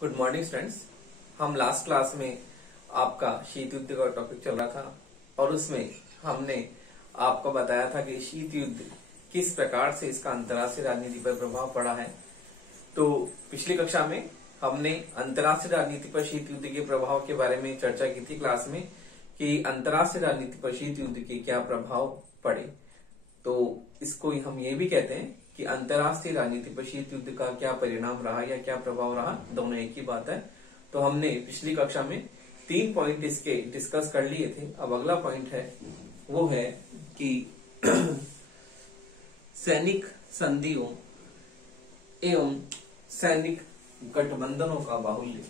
Good morning students. हम last class में आपका शीत युद्ध का टॉपिक चल रहा था और उसमें हमने आपको बताया था कि शीत युद्ध किस प्रकार से इसका अंतर्राष्ट्रीय राजनीति पर प्रभाव पड़ा है। तो पिछली कक्षा में हमने अंतर्राष्ट्रीय राजनीति पर शीत युद्ध के प्रभाव के बारे में चर्चा की थी क्लास में कि अंतर्राष्ट्रीय राजनीति पर शीत युद्ध के क्या प्रभाव पड़े। तो इसको हम ये भी कहते हैं कि अंतर्राष्ट्रीय राजनीति पर शीत युद्ध का क्या परिणाम रहा या क्या प्रभाव रहा, दोनों एक ही बात है। तो हमने पिछली कक्षा में 3 पॉइंट इसके डिस्कस कर लिए थे। अब अगला पॉइंट है वो है कि सैनिक संधियों एवं सैनिक गठबंधनों का बाहुल्य।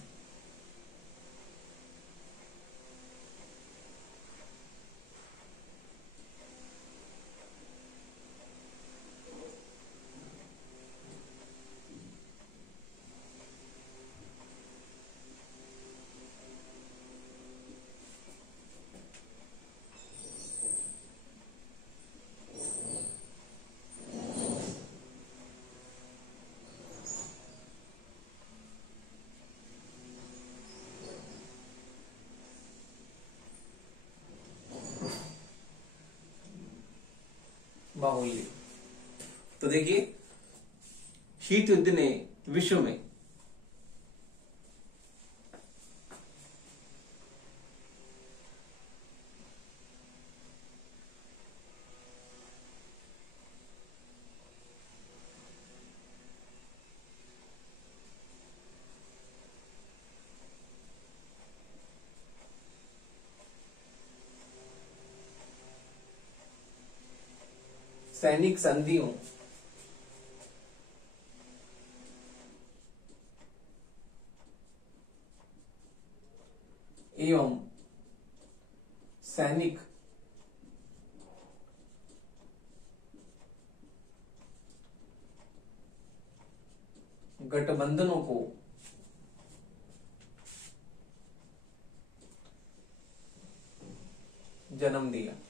बाहुल्य। तो देखिए, शीत युद्ध ने विश्व में सैनिक संधियों एवं सैनिक गठबंधनों को जन्म दिया।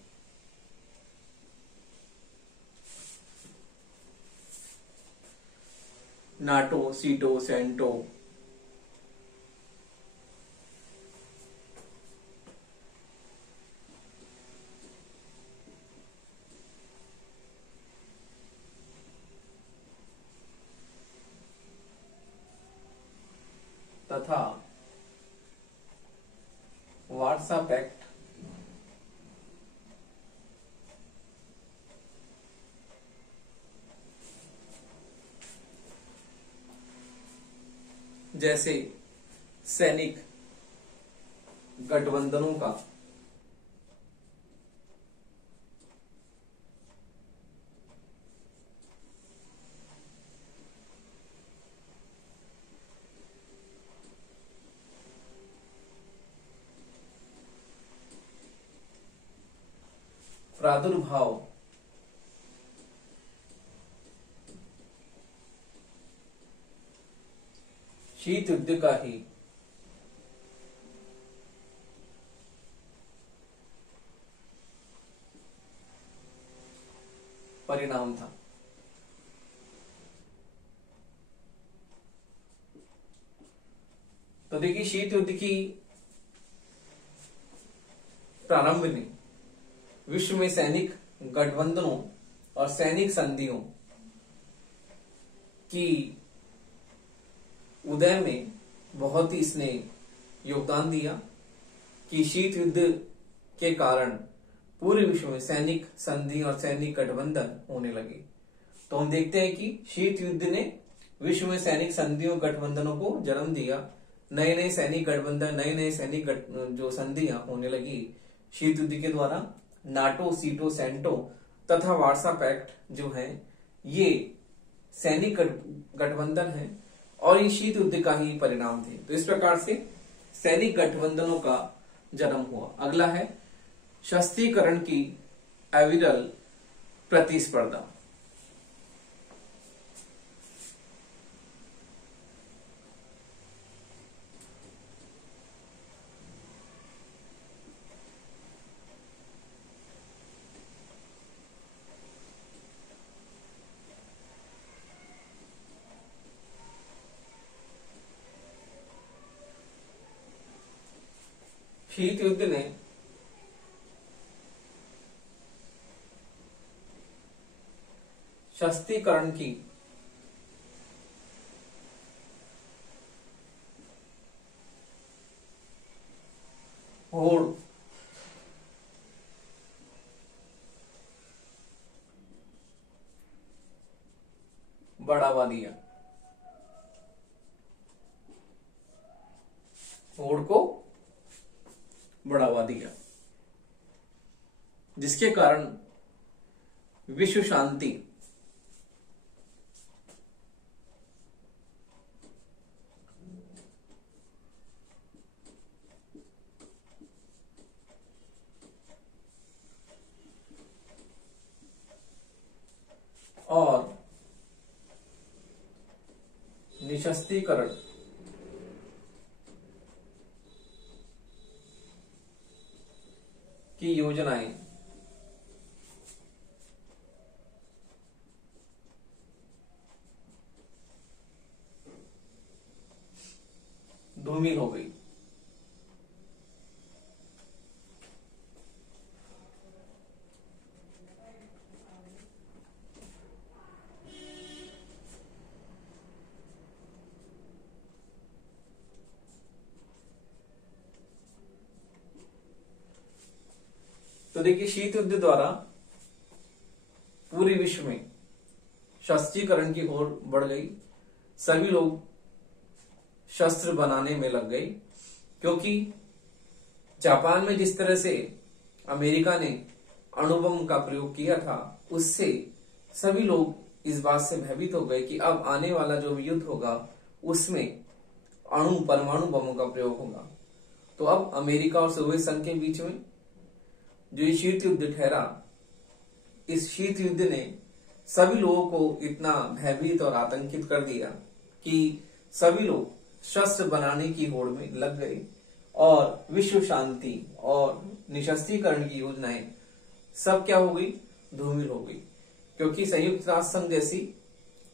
नाटो, सीटो, सेंटो तथा वार्सा पैक्ट जैसे सैनिक गठबंधनों का प्रादुर्भाव शीत युद्ध का ही परिणाम था। तो देखिए, शीत युद्ध की प्रारंभ में विश्व में सैनिक गठबंधनों और सैनिक संधियों की उदय में बहुत ही इसने योगदान दिया कि शीत युद्ध के कारण पूरे विश्व में सैनिक संधि और सैनिक गठबंधन होने लगे। तो हम देखते हैं कि शीत युद्ध ने विश्व में सैनिक संधियों गठबंधनों को जन्म दिया। नए नए सैनिक गठबंधन, नए नए सैनिक जो संधियां होने लगी शीत युद्ध के द्वारा। नाटो, सीटो, सेंटो तथा वार्सा पैक्ट जो है ये सैनिक गठबंधन है और ये शीत युद्ध का ही परिणाम थे। तो इस प्रकार से सैनिक गठबंधनों का जन्म हुआ। अगला है शस्त्रीकरण की अविरल प्रतिस्पर्धा। शीत युद्ध ने शस्त्रीकरण की होड़ बढ़ावा दिया, होड़ को बढ़ावा दिया, जिसके कारण विश्व शांति और निशस्त्रीकरण की योजनाएं धूमिल हो गई। तो देखिए, शीत युद्ध द्वारा पूरे विश्व में शस्त्रीकरण की होड़ बढ़ गई। सभी लोग शस्त्र बनाने में लग गए, क्योंकि जापान में जिस तरह से अमेरिका ने अणुबम का प्रयोग किया था, उससे सभी लोग इस बात से भयभीत हो गए कि अब आने वाला जो भी युद्ध होगा उसमें परमाणु बमों का प्रयोग होगा। तो अब अमेरिका और सोवियत संघ के बीच में जो ये शीत युद्ध ठहरा, इस शीत युद्ध ने सभी लोगों को इतना भयभीत और आतंकित कर दिया कि सभी लोग शस्त्र बनाने की होड़ में लग गए और विश्व शांति और निशस्त्रीकरण की योजनाएं सब क्या हो गई, धूमिल हो गई। क्योंकि संयुक्त राष्ट्र संघ जैसी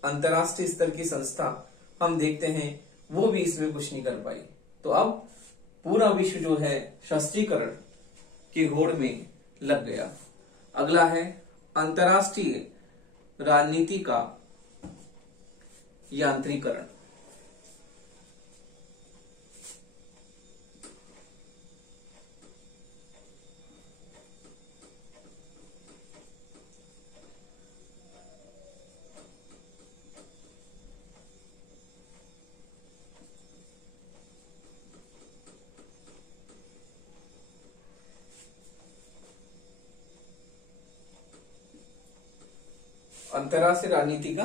अंतरराष्ट्रीय स्तर की संस्था हम देखते हैं वो भी इसमें कुछ नहीं कर पाई। तो अब पूरा विश्व जो है शस्त्रीकरण की होड़ में लग गया। अगला है अंतरराष्ट्रीय राजनीति का यांत्रिकरण। अंतरराष्ट्रीय राजनीति का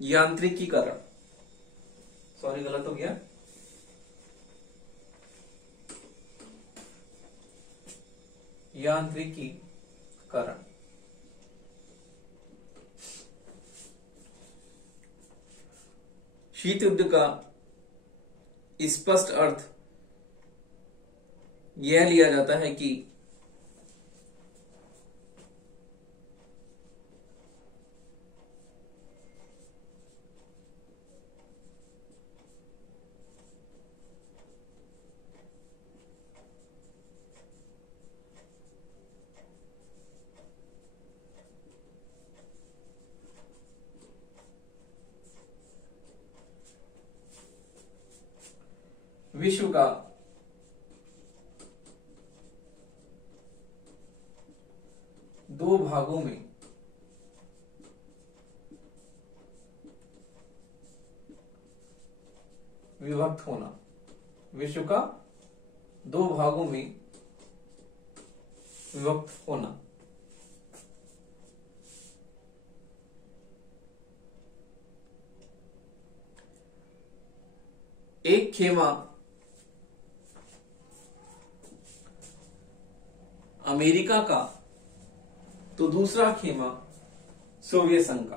यांत्रिकीकरण, सॉरी गलत हो गया, यांत्रिकीकरण। शीत युद्ध का स्पष्ट अर्थ यह लिया जाता है कि विश्व का दो भागों में विभक्त होना, विश्व का दो भागों में विभक्त होना। एक खेमा अमेरिका का तो दूसरा खेमा सोवियत संघ का।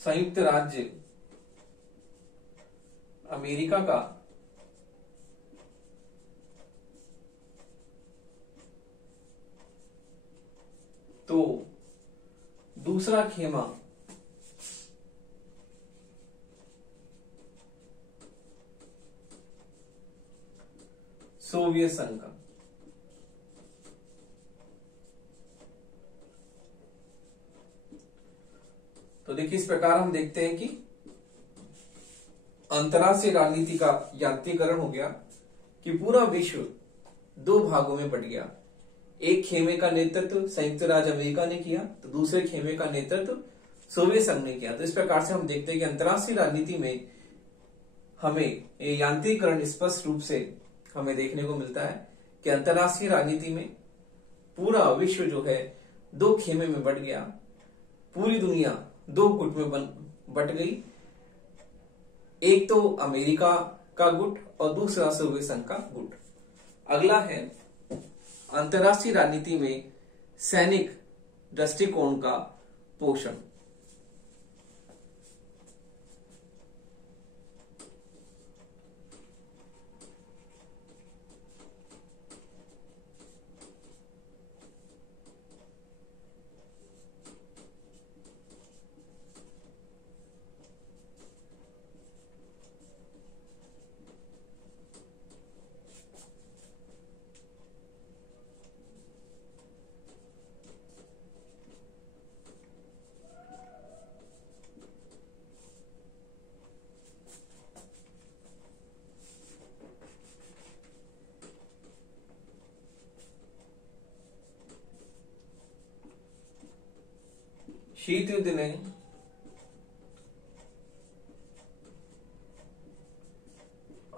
संयुक्त राज्य अमेरिका का तो दूसरा खेमा सोवियत संघ का। तो देखिए, इस प्रकार हम देखते हैं कि अंतरराष्ट्रीय राजनीति का यांत्रिकरण हो गया कि पूरा विश्व दो भागों में बट गया। एक खेमे का नेतृत्व संयुक्त राज्य अमेरिका ने किया, तो दूसरे खेमे का नेतृत्व सोवियत संघ ने किया। तो इस प्रकार से हम देखते हैं कि अंतरराष्ट्रीय राजनीति में हमें ये यांत्रिकरण स्पष्ट रूप से हमें देखने को मिलता है कि अंतरराष्ट्रीय राजनीति में पूरा विश्व जो है दो खेमे में बट गया। पूरी दुनिया दो गुट में बट गई। एक तो अमेरिका का गुट और दूसरा सोवियत संघ का गुट। अगला है अंतरराष्ट्रीय राजनीति में सैनिक दृष्टिकोण का पोषण। शीत युद्ध ने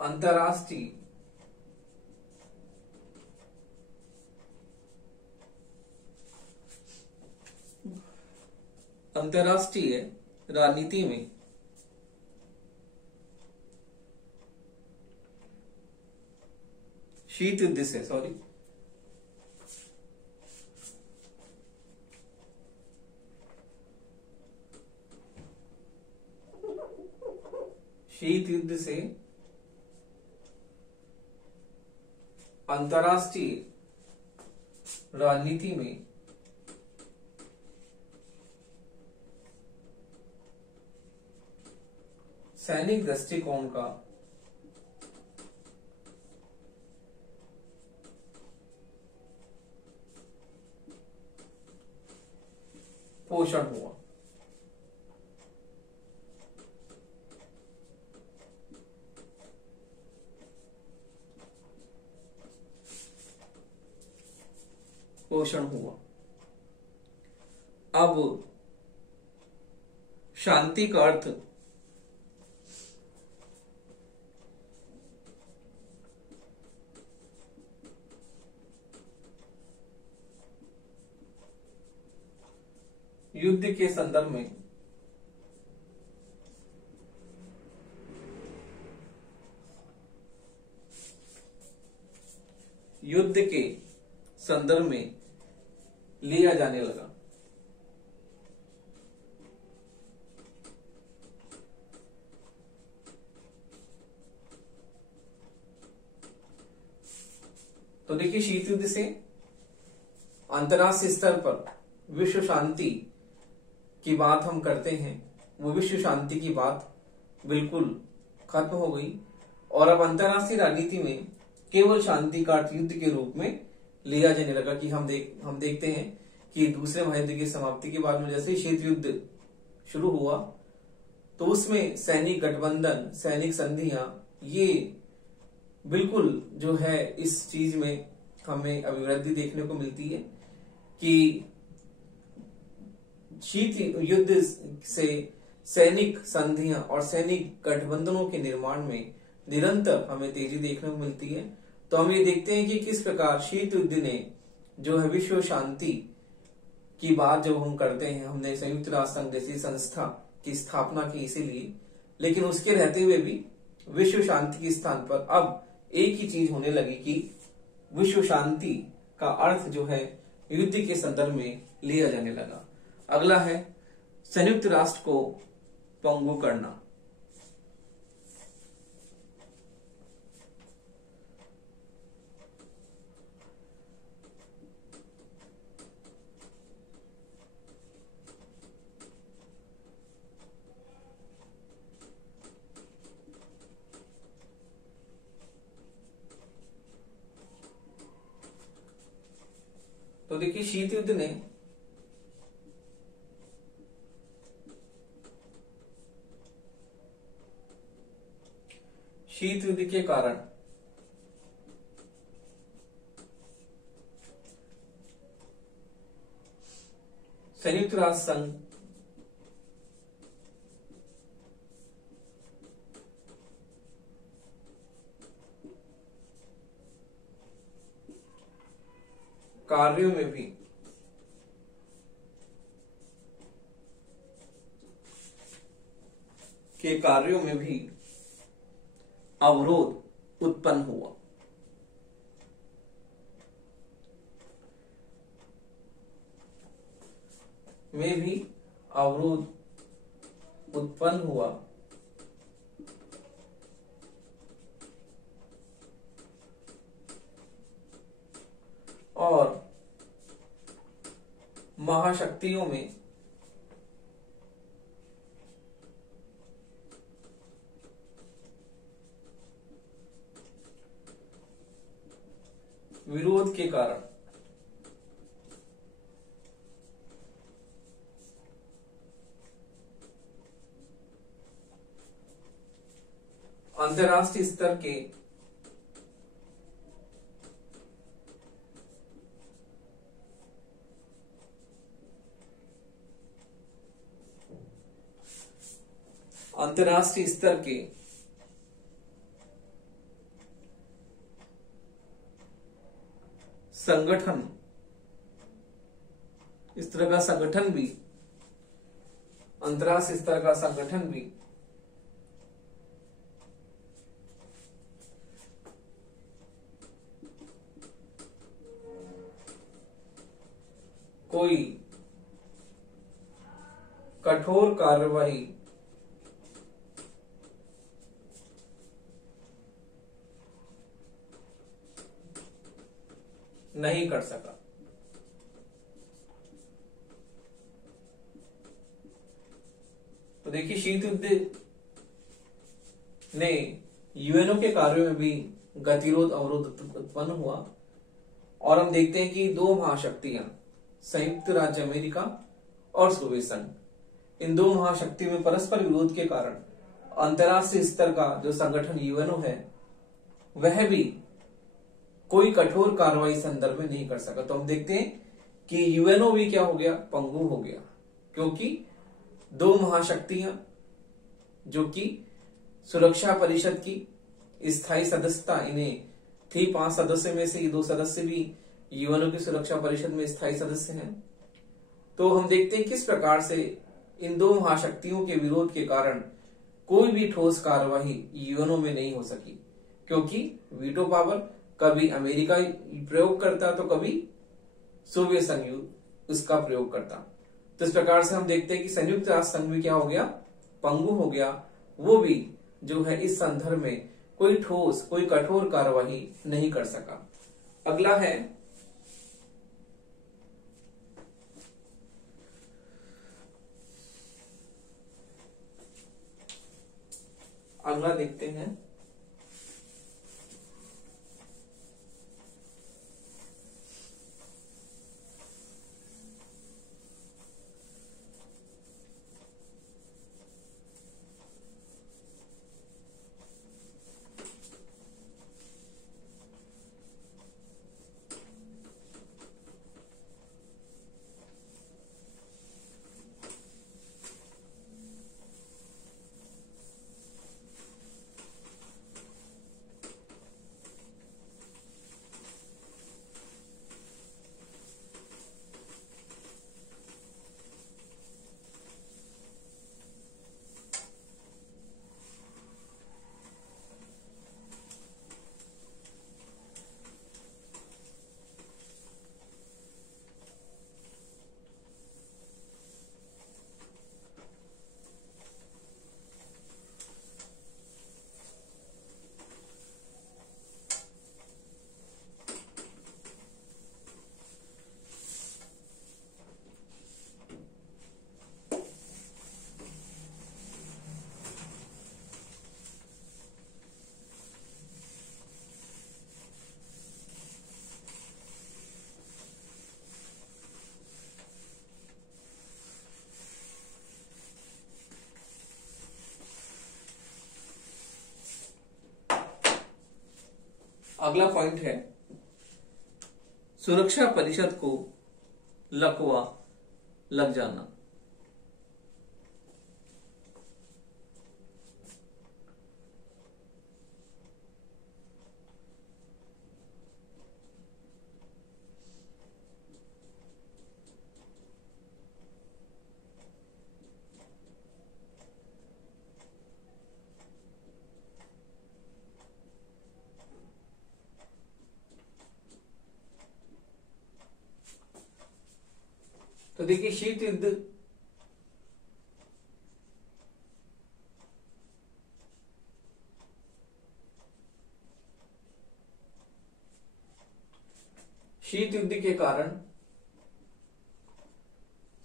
अंतरराष्ट्रीय राजनीति में शीत युद्ध से अंतरराष्ट्रीय राजनीति में सैनिक दृष्टिकोण का पोषण हुआ। अब शांति का अर्थ युद्ध के संदर्भ में लिया जाने लगा। तो देखिए, शीत युद्ध से अंतरराष्ट्रीय स्तर पर विश्व शांति की बात हम करते हैं, वो विश्व शांति की बात बिल्कुल खत्म हो गई और अब अंतरराष्ट्रीय राजनीति में केवल शांति का अर्थ युद्ध के रूप में लिया जाने लगा। कि हम देखते हैं कि दूसरे महायुद्ध की समाप्ति के बाद में जैसे ही शीत युद्ध शुरू हुआ तो उसमें सैनिक गठबंधन, सैनिक संधियां, ये बिल्कुल जो है इस चीज में हमें अभिवृद्धि देखने को मिलती है कि शीत युद्ध से सैनिक संधियां और सैनिक गठबंधनों के निर्माण में निरंतर हमें तेजी देखने को मिलती है। तो हम ये देखते हैं कि किस प्रकार शीत युद्ध ने जो है विश्व शांति की बात जब हम करते हैं, हमने संयुक्त राष्ट्र संघ जैसी संस्था की स्थापना की इसीलिए, लेकिन उसके रहते हुए भी विश्व शांति के स्थान पर अब एक ही चीज होने लगी कि विश्व शांति का अर्थ जो है युद्ध के संदर्भ में लिया जाने लगा। अगला है संयुक्त राष्ट्र को पंगु करना। तो देखिए शीत युद्ध ने शीत युद्ध के कारण संयुक्त राष्ट्र संघ कार्यों में भी अवरोध उत्पन्न हुआ। में भी अवरोध उत्पन्न हुआ और महाशक्तियों में विरोध के कारण अंतर्राष्ट्रीय स्तर के संगठन, इस तरह का संगठन भी, अंतर्राष्ट्रीय स्तर का संगठन भी कोई कठोर कार्रवाई नहीं कर सका। तो देखिए शीत युद्ध ने यूएनओ के कार्यों में भी गतिरोध अवरोध उत्पन्न हुआ और हम देखते हैं कि दो महाशक्तियां संयुक्त राज्य अमेरिका और सोवियत संघ, इन दो महाशक्तियों में परस्पर विरोध के कारण अंतर्राष्ट्रीय स्तर का जो संगठन यूएनओ है वह भी कोई कठोर कार्रवाई संदर्भ में नहीं कर सका। तो हम देखते हैं कि यूएनओ भी क्या हो गया, पंगु हो गया, क्योंकि दो महाशक्तियां जो कि सुरक्षा परिषद की स्थायी सदस्यता इन्हें थी, 5 सदस्य में से ये 2 सदस्य भी यूएनओ की सुरक्षा परिषद में स्थायी सदस्य हैं। तो हम देखते हैं किस प्रकार से इन दो महाशक्तियों के विरोध के कारण कोई भी ठोस कार्यवाही यूएनओ में नहीं हो सकी, क्योंकि वीटो पावर कभी अमेरिका प्रयोग करता तो कभी सोवियत संघ उसका प्रयोग करता। तो इस प्रकार से हम देखते हैं कि संयुक्त राष्ट्र संघ भी क्या हो गया, पंगु हो गया, वो भी जो है इस संदर्भ में कोई ठोस कोई कठोर कार्यवाही नहीं कर सका। अगला है अगला देखते हैं अगला पॉइंट है सुरक्षा परिषद को लकवा लग जाना। तो देखिए शीत युद्ध के कारण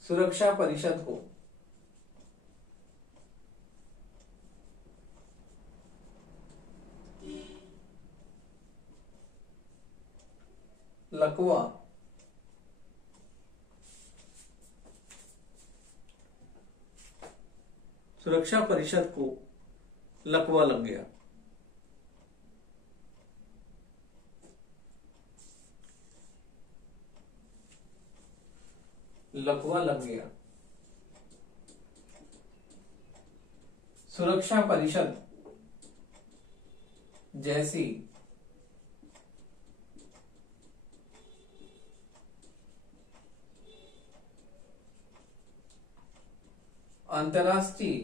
सुरक्षा परिषद को लकवा सुरक्षा परिषद को लकवा लग गया। लकवा लग गया। सुरक्षा परिषद जैसी अंतर्राष्ट्रीय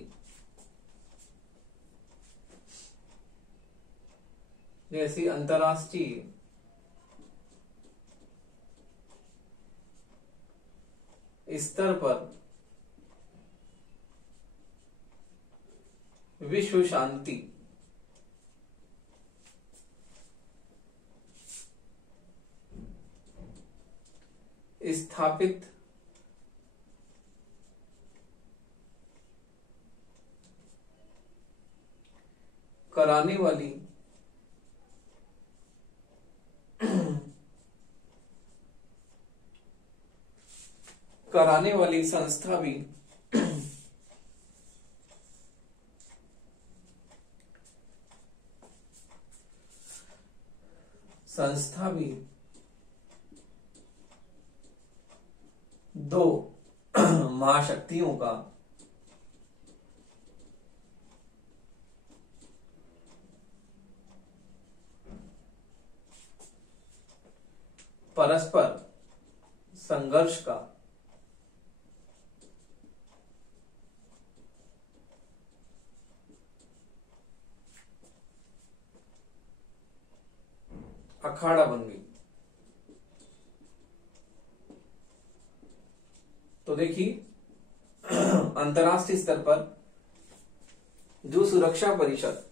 स्तर पर विश्व शांति स्थापित कराने वाली संस्था भी दो महाशक्तियों का परस्पर संघर्ष का अखाड़ा बन गई। तो देखिए अंतर्राष्ट्रीय स्तर पर जो सुरक्षा परिषद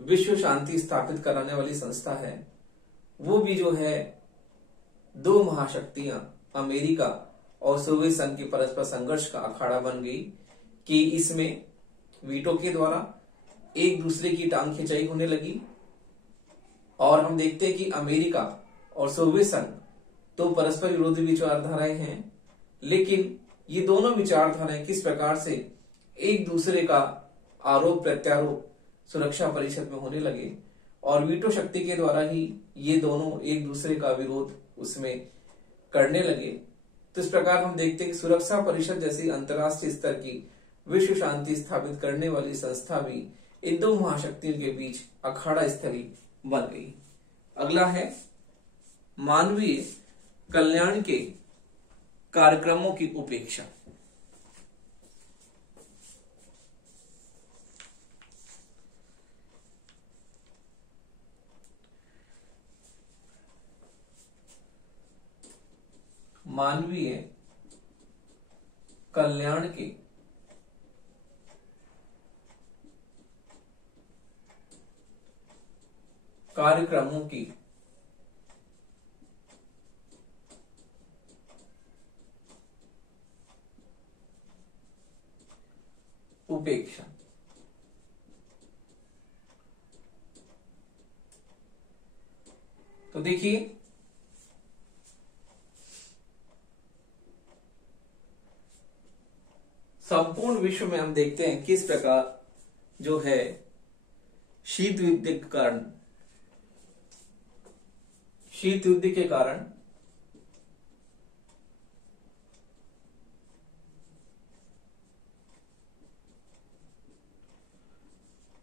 विश्व शांति स्थापित कराने वाली संस्था है वो भी जो है दो महाशक्तियां अमेरिका और सोवियत संघ के परस्पर संघर्ष का अखाड़ा बन गई कि इसमें वीटो के द्वारा एक दूसरे की टांग खिंचाई होने लगी। और हम देखते हैं कि अमेरिका और सोवियत संघ तो परस्पर विरोधी विचारधाराएं हैं, लेकिन ये दोनों विचारधाराएं किस प्रकार से एक दूसरे का आरोप प्रत्यारोप सुरक्षा परिषद में होने लगे और वीटो शक्ति के द्वारा ही ये दोनों एक दूसरे का विरोध उसमें करने लगे। तो इस प्रकार हम देखते हैं कि सुरक्षा परिषद जैसी अंतर्राष्ट्रीय स्तर की विश्व शांति स्थापित करने वाली संस्था भी इन दो महाशक्तियों के बीच अखाड़ा स्थली बन गई। अगला है मानवीय कल्याण के कार्यक्रमों की उपेक्षा। मानवीय कल्याण के कार्यक्रमों की उपेक्षा। तो देखिए संपूर्ण विश्व में हम देखते हैं किस प्रकार जो है शीत युद्ध के कारण शीत युद्ध के कारण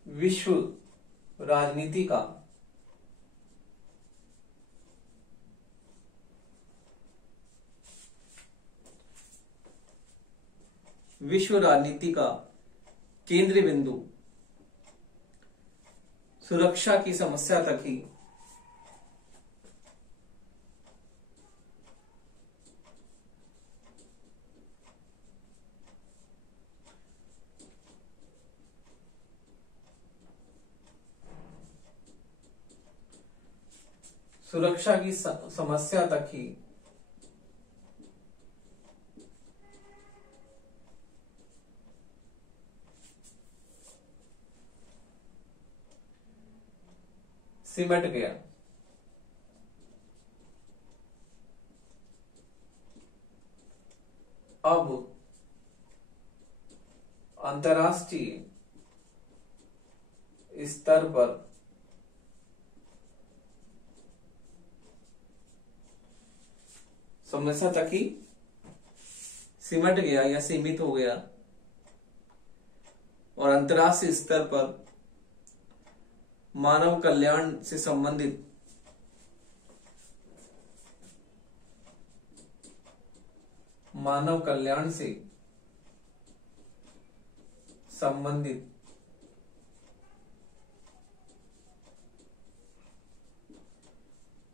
विश्व राजनीति का केंद्रीय बिंदु सुरक्षा की समस्या तक ही सिमट गया। अब अंतर्राष्ट्रीय स्तर पर समस्या तक ही सिमट गया या सीमित हो गया और अंतर्राष्ट्रीय स्तर पर मानव कल्याण से संबंधित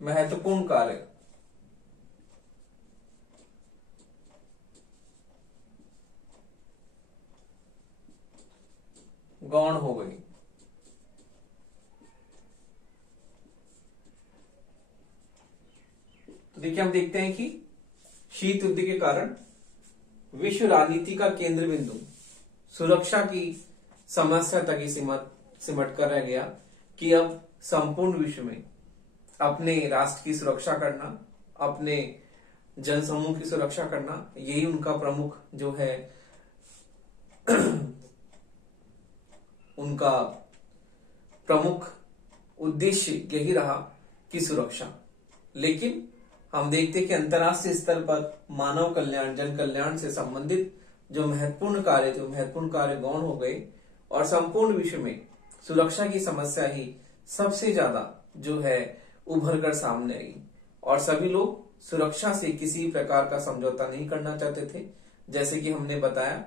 महत्वपूर्ण कार्य गौण हो गई। तो देखिए हम देखते हैं कि शीत युद्ध के कारण विश्व राजनीति का केंद्र बिंदु सुरक्षा की समस्या तक ही सिमट कर रह गया कि अब संपूर्ण विश्व में अपने राष्ट्र की सुरक्षा करना, अपने जनसमूह की सुरक्षा करना, यही उनका प्रमुख जो है उनका प्रमुख उद्देश्य यही रहा कि सुरक्षा। लेकिन हम देखते हैं कि अंतर्राष्ट्रीय स्तर पर मानव कल्याण, जन कल्याण से संबंधित जो महत्वपूर्ण कार्य गौण हो गए और संपूर्ण विश्व में सुरक्षा की समस्या ही सबसे ज्यादा जो है उभर कर सामने आई और सभी लोग सुरक्षा से किसी प्रकार का समझौता नहीं करना चाहते थे। जैसे कि हमने बताया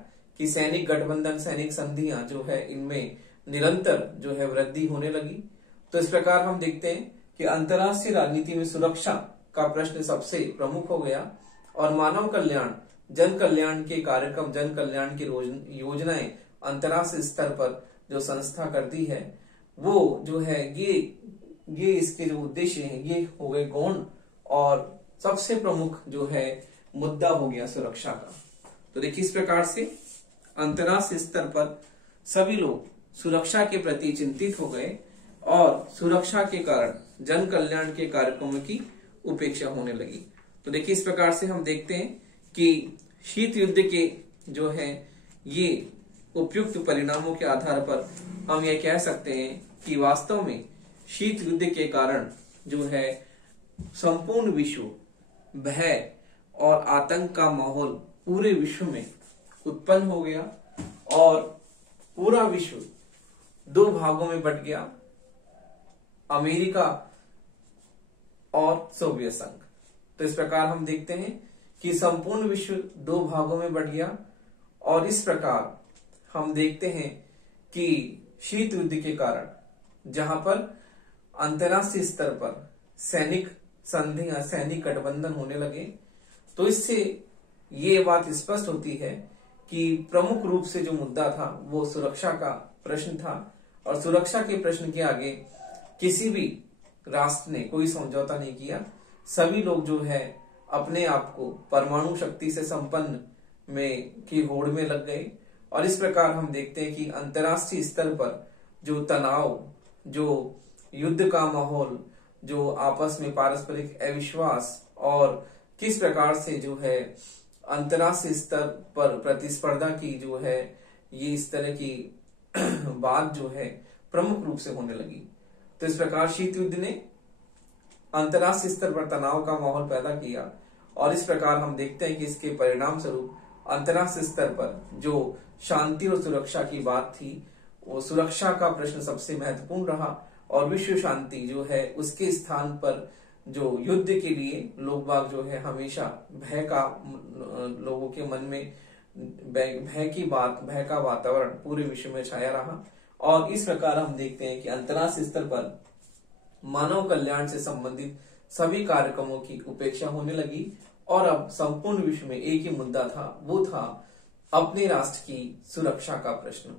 कि सैनिक गठबंधन, सैनिक संधियां जो है इनमें निरंतर जो है वृद्धि होने लगी। तो इस प्रकार हम देखते हैं कि अंतर्राष्ट्रीय राजनीति में सुरक्षा का प्रश्न सबसे प्रमुख हो गया और मानव कल्याण, जन कल्याण के कार्यक्रम, जन कल्याण की योजनाएं अंतर्राष्ट्रीय स्तर पर जो संस्था करती है वो जो है ये इसके जो उद्देश्य हैं ये हो गए गौण और सबसे प्रमुख जो है मुद्दा हो गया सुरक्षा का। तो देखिए इस प्रकार से अंतर्राष्ट्रीय स्तर पर सभी लोग सुरक्षा के प्रति चिंतित हो गए और सुरक्षा के कारण जन कल्याण के कार्यक्रमों की उपेक्षा होने लगी। तो देखिए इस प्रकार से हम देखते हैं कि शीत युद्ध के जो है ये उपयुक्त परिणामों के आधार पर हम ये कह सकते हैं कि वास्तव में शीत युद्ध के कारण जो है संपूर्ण विश्व भय और आतंक का माहौल पूरे विश्व में उत्पन्न हो गया और पूरा विश्व दो भागों में बंट गया, अमेरिका और सोवियत संघ। तो इस प्रकार हम देखते हैं कि संपूर्ण विश्व दो भागों में बंट गया और इस प्रकार हम देखते हैं कि शीत युद्ध के कारण जहां पर अंतर्राष्ट्रीय स्तर पर सैनिक संधियां, सैनिक गठबंधन होने लगे, तो इससे ये बात स्पष्ट होती है कि प्रमुख रूप से जो मुद्दा था वो सुरक्षा का प्रश्न था और सुरक्षा के प्रश्न के आगे किसी भी राष्ट्र ने कोई समझौता नहीं किया। सभी लोग जो है अपने आप को परमाणु शक्ति से संपन्न में की होड़ में लग गए और इस प्रकार हम देखते हैं कि अंतर्राष्ट्रीय स्तर पर जो तनाव, जो युद्ध का माहौल, जो आपस में पारस्परिक अविश्वास और किस प्रकार से जो है अंतर्राष्ट्रीय स्तर पर प्रतिस्पर्धा की जो है ये इस तरह की बात जो है प्रमुख रूप से होने लगी। तो इस प्रकार शीत युद्ध ने अंतर्राष्ट्रीय स्तर पर तनाव का माहौल पैदा किया। और इस प्रकार हम देखते हैं कि इसके परिणाम स्वरूप अंतर्राष्ट्रीय स्तर पर जो शांति और सुरक्षा की बात थी, वो सुरक्षा का प्रश्न सबसे महत्वपूर्ण रहा और विश्व शांति जो है उसके स्थान पर जो युद्ध के लिए लोग बाग जो है हमेशा भय का, लोगों के मन में भय का वातावरण पूरे विश्व में छाया रहा। और इस प्रकार हम देखते हैं कि अंतर्राष्ट्रीय स्तर पर मानव कल्याण से संबंधित सभी कार्यक्रमों की उपेक्षा होने लगी और अब संपूर्ण विश्व में एक ही मुद्दा था, वो था अपने राष्ट्र की सुरक्षा का प्रश्न।